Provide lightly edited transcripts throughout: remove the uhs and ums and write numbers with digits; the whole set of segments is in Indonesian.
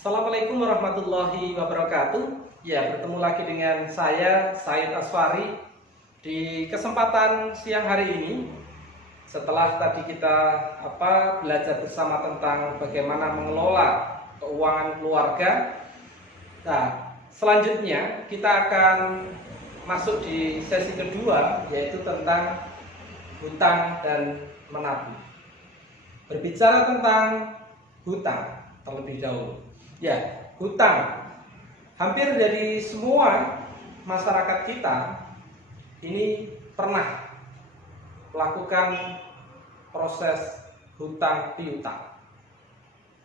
Assalamualaikum warahmatullahi wabarakatuh. Ya, bertemu lagi dengan saya Said Asfari di kesempatan siang hari ini. Setelah tadi kita belajar bersama tentang bagaimana mengelola keuangan keluarga. Nah, selanjutnya kita akan masuk di sesi kedua, yaitu tentang hutang dan menabung. Berbicara tentang hutang terlebih dahulu. Ya, hutang. Hampir dari semua masyarakat kita ini pernah melakukan proses hutang piutang.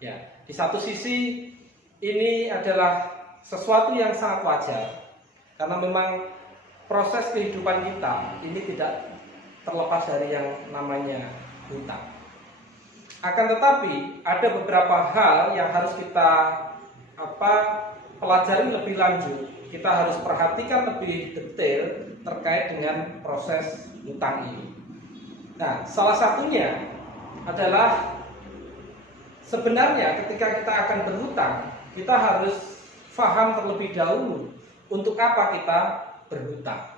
Ya, di satu sisi ini adalah sesuatu yang sangat wajar karena memang proses kehidupan kita ini tidak terlepas dari yang namanya hutang. Akan tetapi ada beberapa hal yang harus kita pelajari lebih lanjut. Kita harus perhatikan lebih detail terkait dengan proses hutang ini. Nah, salah satunya adalah sebenarnya ketika kita akan berhutang, kita harus paham terlebih dahulu untuk apa kita berhutang.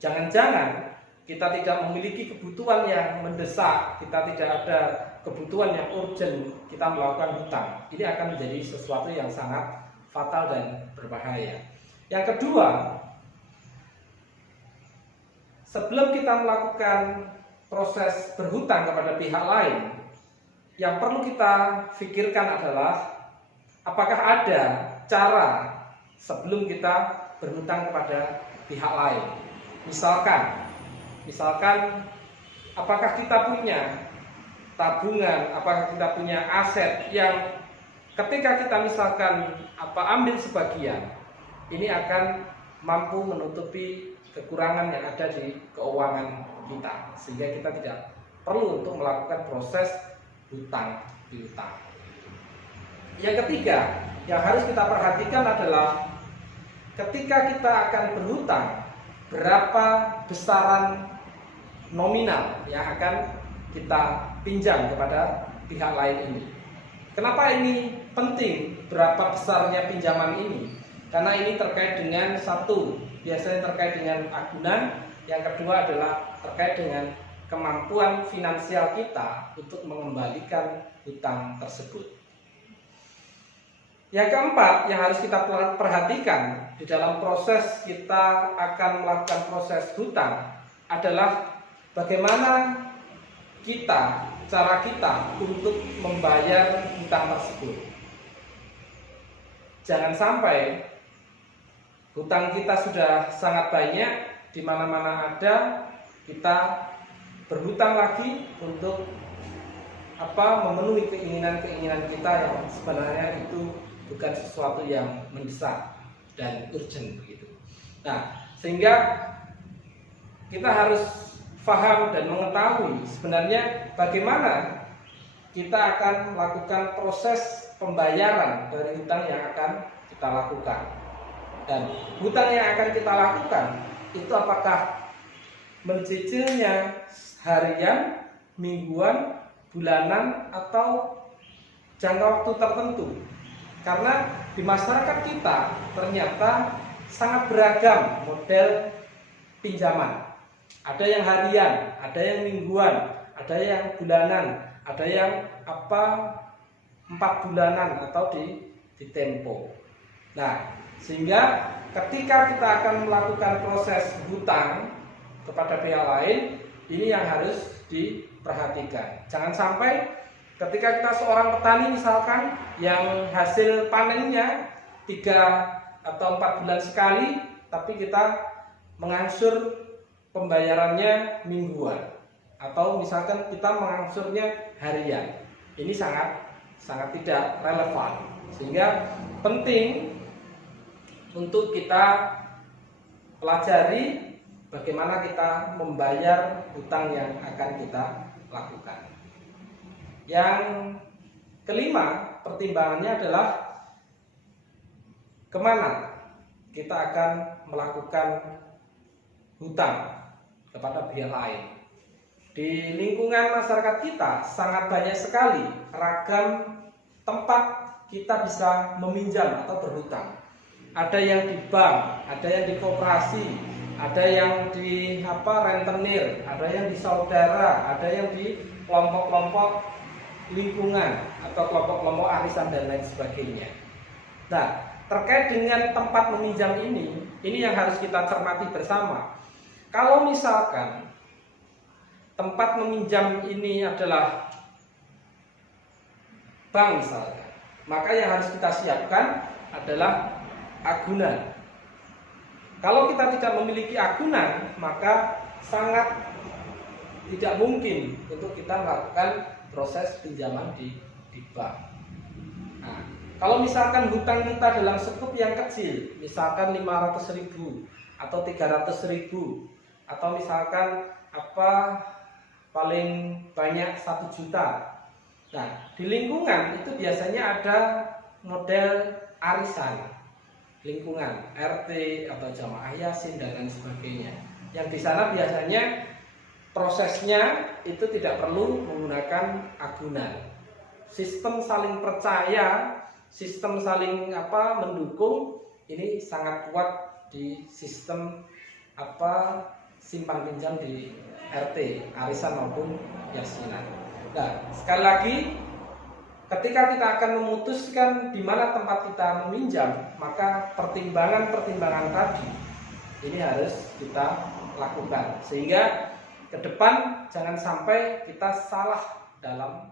Jangan-jangan kita tidak memiliki kebutuhan yang mendesak, kita tidak ada kebutuhan yang urgent, kita melakukan hutang. Ini akan menjadi sesuatu yang sangat fatal dan berbahaya. Yang kedua, sebelum kita melakukan proses berhutang kepada pihak lain, yang perlu kita pikirkan adalah apakah ada cara sebelum kita berhutang kepada pihak lain. Misalkan apakah kita punya tabungan, apakah kita punya aset yang ketika kita misalkan ambil sebagian, ini akan mampu menutupi kekurangan yang ada di keuangan kita, sehingga kita tidak perlu untuk melakukan proses hutang piutang. Yang ketiga yang harus kita perhatikan adalah ketika kita akan berhutang, berapa besaran nominal yang akan kita pinjam kepada pihak lain ini. Kenapa ini penting, berapa besarnya pinjaman ini? Karena ini terkait dengan biasanya terkait dengan agunan. Yang kedua adalah terkait dengan kemampuan finansial kita untuk mengembalikan hutang tersebut. Yang keempat yang harus kita perhatikan di dalam proses kita akan melakukan proses hutang adalah bagaimana cara kita untuk membayar hutang tersebut. Jangan sampai hutang kita sudah sangat banyak, di mana-mana ada, kita berhutang lagi untuk memenuhi keinginan-keinginan kita yang sebenarnya itu bukan sesuatu yang mendesak dan urgent begitu. Nah, sehingga kita harus paham dan mengetahui sebenarnya bagaimana kita akan melakukan proses pembayaran dari hutang yang akan kita lakukan. Dan hutang yang akan kita lakukan itu apakah mencicilnya harian, mingguan, bulanan, atau jangka waktu tertentu. Karena di masyarakat kita ternyata sangat beragam model pinjaman. Ada yang harian, ada yang mingguan, ada yang bulanan, ada yang 4 bulanan atau di tempo. Nah, sehingga ketika kita akan melakukan proses hutang kepada pihak lain, ini yang harus diperhatikan. Jangan sampai ketika kita seorang petani misalkan yang hasil panennya 3 atau 4 bulan sekali, tapi kita mengangsur pembayarannya mingguan, atau misalkan kita mengangsurnya harian. Ini sangat tidak relevan, sehingga penting untuk kita pelajari bagaimana kita membayar hutang yang akan kita lakukan. Yang kelima, pertimbangannya adalah kemana kita akan melakukan hutang kepada pihak lain. Di lingkungan masyarakat kita sangat banyak sekali ragam tempat kita bisa meminjam atau berhutang. Ada yang di bank, ada yang di koperasi, ada yang di rentenir, ada yang di saudara, ada yang di kelompok-kelompok lingkungan atau kelompok-kelompok arisan dan lain sebagainya. Nah, terkait dengan tempat meminjam ini yang harus kita cermati bersama. Kalau misalkan tempat meminjam ini adalah bank misalkan, maka yang harus kita siapkan adalah agunan. Kalau kita tidak memiliki agunan, maka sangat tidak mungkin untuk kita melakukan proses pinjaman di bank. Nah, kalau misalkan hutang kita dalam skup yang kecil, misalkan 500.000 atau 300.000, atau misalkan paling banyak 1 juta. Nah, di lingkungan itu biasanya ada model arisan lingkungan, RT atau jamaah yasin dan lain sebagainya. Yang di sana biasanya prosesnya itu tidak perlu menggunakan agunan. Sistem saling percaya, sistem saling mendukung ini sangat kuat di sistem simpan pinjam di RT, arisan maupun yasinan. Nah, sekali lagi ketika kita akan memutuskan di mana tempat kita meminjam, maka pertimbangan-pertimbangan tadi ini harus kita lakukan sehingga ke depan jangan sampai kita salah dalam